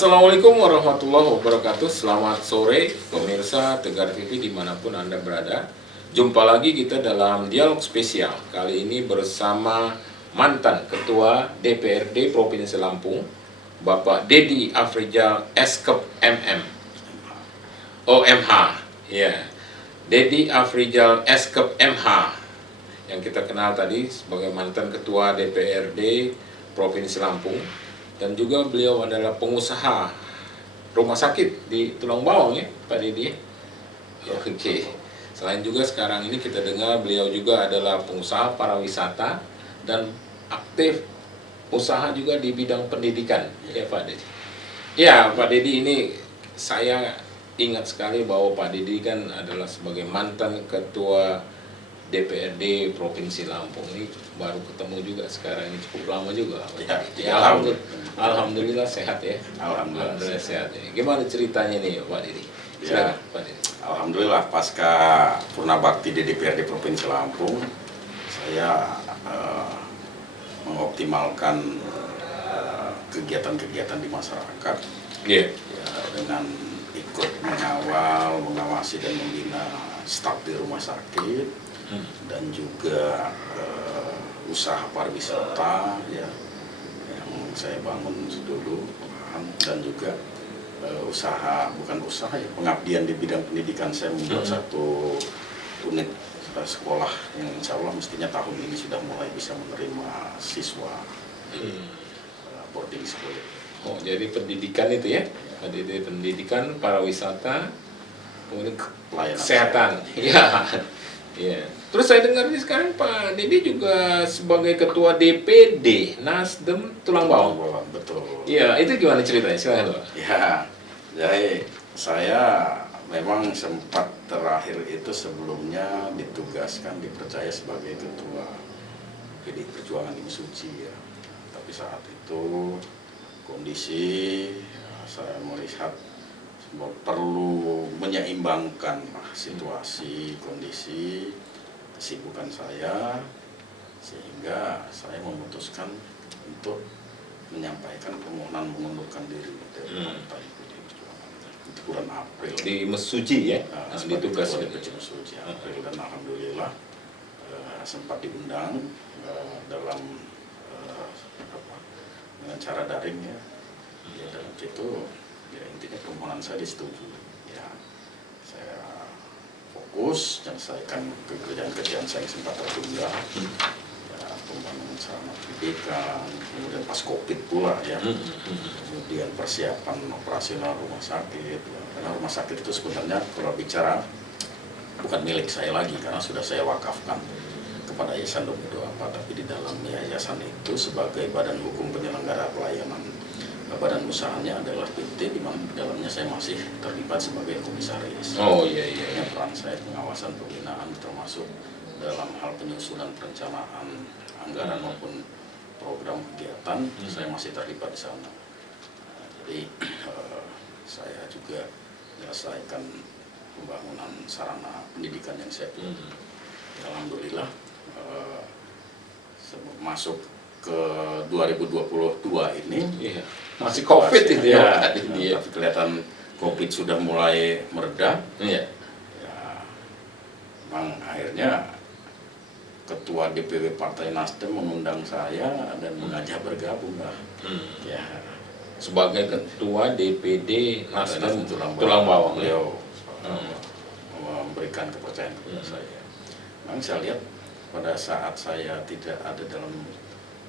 Assalamualaikum warahmatullahi wabarakatuh. Selamat sore pemirsa Tegar TV dimanapun Anda berada. Jumpa lagi kita dalam dialog spesial. Kali ini bersama mantan Ketua DPRD Provinsi Lampung, Bapak Dedi Afrizal Eskep MM OMH. Ya, Dedi Afrizal Eskep MH yang kita kenal tadi sebagai mantan Ketua DPRD Provinsi Lampung. Dan juga beliau adalah pengusaha rumah sakit di Tulang Bawang ya Pak Dedi. Ya, oke. Selain juga sekarang ini kita dengar beliau juga adalah pengusaha pariwisata dan aktif usaha juga di bidang pendidikan ya Pak Dedi. Ya Pak Dedi, ini saya ingat sekali bahwa Pak Dedi kan adalah sebagai mantan ketua DPRD Provinsi Lampung. Ini baru ketemu juga sekarang, ini cukup lama juga. Ya, alhamdulillah sehat ya. Alhamdulillah sehat ya. Gimana ceritanya nih Pak Dedi? Silakan Pak Dedi. Alhamdulillah pasca Purna Bakti di DPRD Provinsi Lampung, saya mengoptimalkan kegiatan-kegiatan di masyarakat ya, dengan ikut mengawal, mengawasi dan membina staf di rumah sakit dan juga usaha pariwisata ya yang saya bangun dulu, dan juga pengabdian di bidang pendidikan. Saya membuat satu unit sekolah yang insya Allah mestinya tahun ini sudah mulai bisa menerima siswa boarding school. Oh, jadi pendidikan itu ya? Jadi pendidikan, pariwisata, kemudian kesehatan. Iya. Ya. Terus saya dengar ini sekarang Pak Dedi juga sebagai ketua DPD Nasdem Tulang Bawang. Betul. Iya, itu gimana ceritanya? Silakan Pak. Ya, jadi saya memang sempat terakhir itu sebelumnya dipercaya sebagai ketua PD Perjuangan di Mesuji ya. Tapi saat itu kondisi saya melihat perlu menyeimbangkan situasi, kondisi, kesibukan saya, sehingga saya memutuskan untuk menyampaikan permohonan mengundurkan diri dari Partai PD Perjuangan di bulan April di Mesuji ya, ditugas di Mesuji April, dan alhamdulillah sempat diundang dalam dengan cara daring ya. Dalam situ ya intinya permohonan saya disetujui ya. Saya fokus menyelesaikan kerjaan-kerjaan saya yang sempat tertunda ya, pembangunan sarana pendidikan, kemudian pas COVID pula ya, kemudian persiapan operasional rumah sakit ya. Karena rumah sakit itu sebenarnya kalau bicara bukan milik saya lagi karena sudah saya wakafkan kepada Yayasan Domido Apa, tapi di dalam yayasan itu sebagai badan hukum penyelenggara pelayanan, badan usahanya adalah PT, di mana di dalamnya saya masih terlibat sebagai komisaris. Oh iya iya. Peran saya pengawasan pembinaan termasuk dalam hal penyusunan perencanaan anggaran maupun program kegiatan, saya masih terlibat di sana. Jadi saya juga menyelesaikan pembangunan sarana pendidikan yang saya punya. Alhamdulillah masuk ke 2022 ini masih COVID itu ya. Tapi kelihatan COVID sudah mulai mereda. Ya, memang akhirnya Ketua DPW Partai Nasdem mengundang saya dan mengajak bergabung lah. Ya, sebagai Ketua DPD Nasdem Tulang Bawang. Beliau memberikan kepercayaan kepada saya. Memang saya lihat pada saat saya tidak ada dalam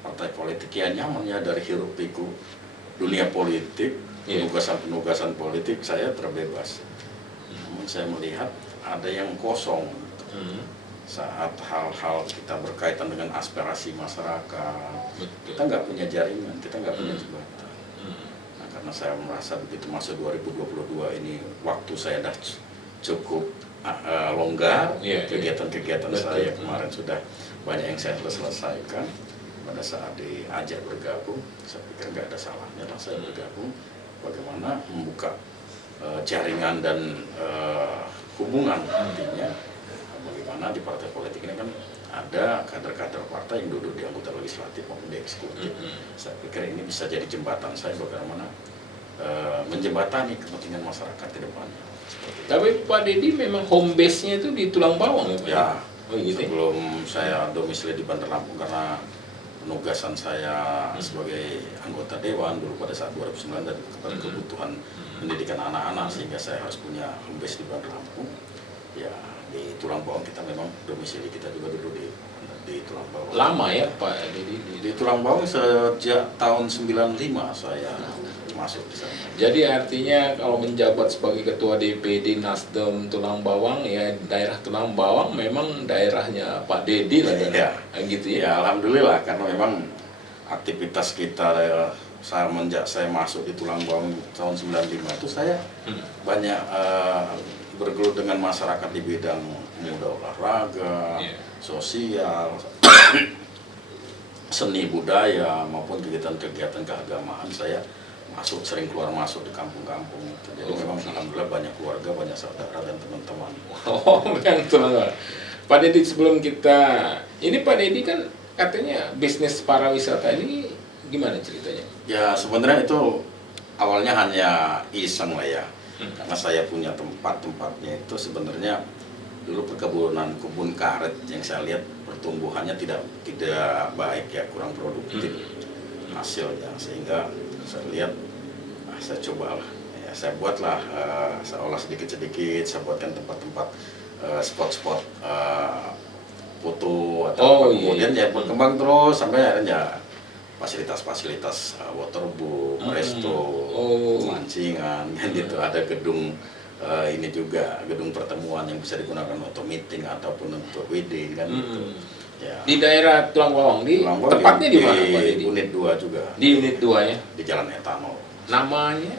partai politik, ya nyaman ya dari hiruk pikuk dunia politik, penugasan-penugasan politik saya terbebas. Namun saya melihat ada yang kosong saat hal-hal kita berkaitan dengan aspirasi masyarakat. Kita nggak punya jaringan, kita nggak punya jembatan. Nah, karena saya merasa begitu masuk 2022 ini waktu saya dah cukup longgar, kegiatan-kegiatan saya kemarin sudah banyak yang saya selesaikan. Pada saat diajak bergabung, saya pikir nggak ada salahnya lah saya bergabung. Bagaimana membuka jaringan dan hubungan nantinya. Bagaimana di partai politik ini kan ada kader-kader partai yang duduk di anggota legislatif maupun di eksekutif. Saya pikir ini bisa jadi jembatan saya bagaimana menjembatani kepentingan masyarakat ke depannya. Tapi Pak Dedi memang home base-nya itu di Tulang Bawang ya Pak? Ya, Oh gitu. sebelum saya domisili di Bandar Lampung karena penugasan saya sebagai anggota dewan dulu pada saat 2009 dan kepada kebutuhan pendidikan anak-anak sehingga saya harus punya home base di Bandar Lampung. Ya, di Tulang Bawang kita memang domisili kita juga dulu di Tulang Bawang. Lama ya Pak Dedi? Di Tulang Bawang sejak tahun 95 saya masuk di sana. Jadi artinya kalau menjabat sebagai ketua DPD Nasdem Tulang Bawang ya daerah Tulang Bawang memang daerahnya Pak Dedi lah Ya, gitu ya ya. alhamdulillah karena memang aktivitas kita semenjak saya masuk di Tulang Bawang tahun 95 itu saya banyak bergelut dengan masyarakat di bidang muda olahraga, sosial, seni budaya maupun kegiatan-kegiatan keagamaan. Saya sering keluar masuk di kampung-kampung. Jadi memang alhamdulillah banyak keluarga, banyak saudara dan teman-teman. Oh, yang Tulang Bawang. Pak Dedi sebelum ini Pak Dedi kan katanya bisnis pariwisata ini gimana ceritanya? Ya sebenarnya itu awalnya hanya iseng lah ya. Karena saya punya tempatnya itu sebenarnya dulu perkebunan kebun karet yang saya lihat pertumbuhannya tidak baik ya, kurang produktif hasilnya, sehingga saya lihat saya cobalah ya, saya buatlah saya olah sedikit-sedikit, saya buatkan tempat-tempat spot-spot foto atau kemudian ya berkembang terus sampai akhirnya fasilitas-fasilitas waterboom, resto, pemancingan, kan gitu. Ada gedung ini juga gedung pertemuan yang bisa digunakan untuk meeting ataupun untuk wedding kan gitu. Ya. Di daerah Tulang Bawang, tepatnya di mana Pak Dedi? Di unit 2 juga. Di unit 2 ya? Di Jalan Etanol. Namanya?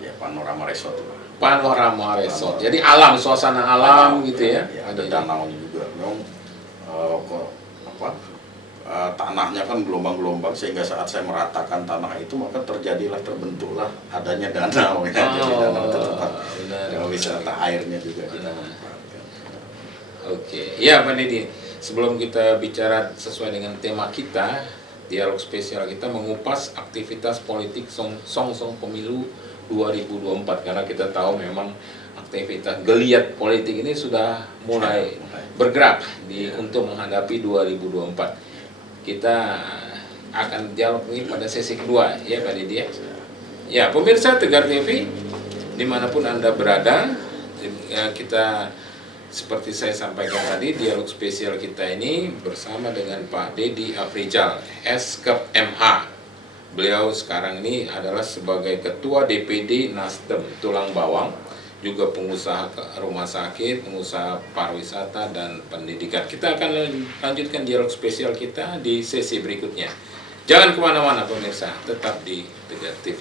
Ya, Panorama Resort. Panorama Resort. Jadi alam, suasana alam gitu ya? Ya, ada danaunya juga. Memang tanahnya kan gelombang-gelombang sehingga saat saya meratakan tanah itu maka terbentuklah adanya danau ya. Jadi danau itu tempat wisata airnya juga kita manfaatkan. Oke, ya Pak Dedi, sebelum kita bicara sesuai dengan tema kita, dialog spesial kita mengupas aktivitas politik song pemilu 2024 karena kita tahu memang aktivitas geliat politik ini sudah mulai bergerak untuk menghadapi 2024. Kita akan dialog ini pada sesi kedua ya Pak Dedi ya. Ya pemirsa Tegar TV dimanapun Anda berada, kita seperti saya sampaikan tadi dialog spesial kita ini bersama dengan Pak Dedi Afrizal Eskep MH. Beliau sekarang ini adalah sebagai ketua DPD Nasdem Tulang Bawang, juga pengusaha rumah sakit, pengusaha pariwisata dan pendidikan. Kita akan lanjutkan dialog spesial kita di sesi berikutnya. Jangan kemana-mana pemirsa, tetap di Tegar TV.